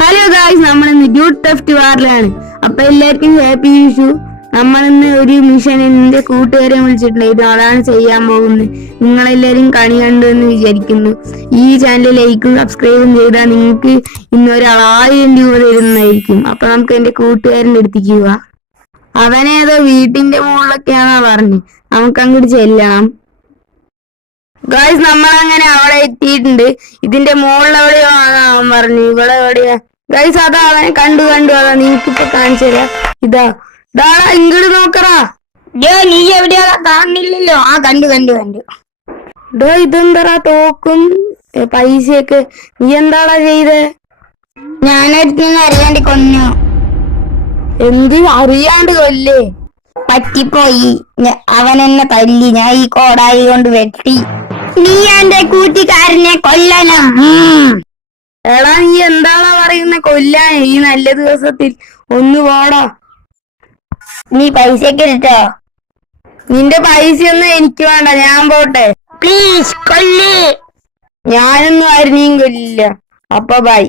Hello guys, നമ്മളിന്ന് ഡ്യൂട്ട് ടെഫ്റ്റ് വാറിലാണ്. അപ്പൊ എല്ലാവർക്കും ഹാപ്പി വിഷു. നമ്മളിന്ന് ഒരു മിഷൻ എന്റെ കൂട്ടുകാരെ വിളിച്ചിട്ടുണ്ട്. അതാണ് ചെയ്യാൻ പോകുന്നത്. നിങ്ങളെല്ലാരും കണി കണ്ടു എന്ന് വിചാരിക്കുന്നു. ഈ ചാനൽ ലൈക്കും സബ്സ്ക്രൈബും ചെയ്താൽ നിങ്ങൾക്ക് ഇന്നൊരാൾ 1000 രൂപ തരുന്നതായിരിക്കും. അപ്പൊ നമുക്ക് എന്റെ കൂട്ടുകാരൻ്റെ അടുത്തേക്ക് പോവാം. അവനേതോ വീട്ടിന്റെ മുകളിലൊക്കെയാണോ പറഞ്ഞു. നമുക്ക് അങ്ങോട്ട് ചെല്ലാം. ഗായ്സ്, നമ്മളങ്ങനെ അവിടെ എത്തിയിട്ടുണ്ട്. ഇതിന്റെ മുകളിൽ എവിടെയോ ആണ് അവൻ പറഞ്ഞു. ഇവിടെ എവിടെയാ ഗായ്സ്? അതാ അവനെ കണ്ടു. അതാ നിനക്കിപ്പൊ കാണിച്ചു തരാ. ഇതാ ഡാടാ, ഇങ്ങോട്ട് നോക്കറാ. നീ എവിടെയാ? കാണുന്നില്ലല്ലോ. കണ്ടു. ഡോ, ഇതെന്താ തോക്കും പൈസയൊക്കെ? നീ എന്താടാ ചെയ്തേ? ഞാനൊരുത്തിനെ അറിയാണ്ട് കൊന്നു. എന്ത് അറിയാണ്ട് കൊല്ലേ? പറ്റിപ്പോയി. അവൻ എന്നെ തല്ലി. ഞാൻ ഈ കോടായി കൊണ്ട് വെട്ടി. നീ എന്റെ കൂട്ടുകാരനെ കൊല്ലണം. എടാ, നീ എന്താടാ പറയുന്ന? കൊല്ലാൻ ഈ നല്ല ദിവസത്തിൽ? ഒന്ന് പോടാ. നീ പൈസയൊക്കെ ഇട്ടോ? നിന്റെ പൈസയൊന്നും എനിക്ക് വേണ്ട, ഞാൻ പോട്ടെ. പ്ലീസ് കൊല്ല്. ഞാനൊന്നും ആരും കൊല്ലില്ല. അപ്പൊ ബൈ.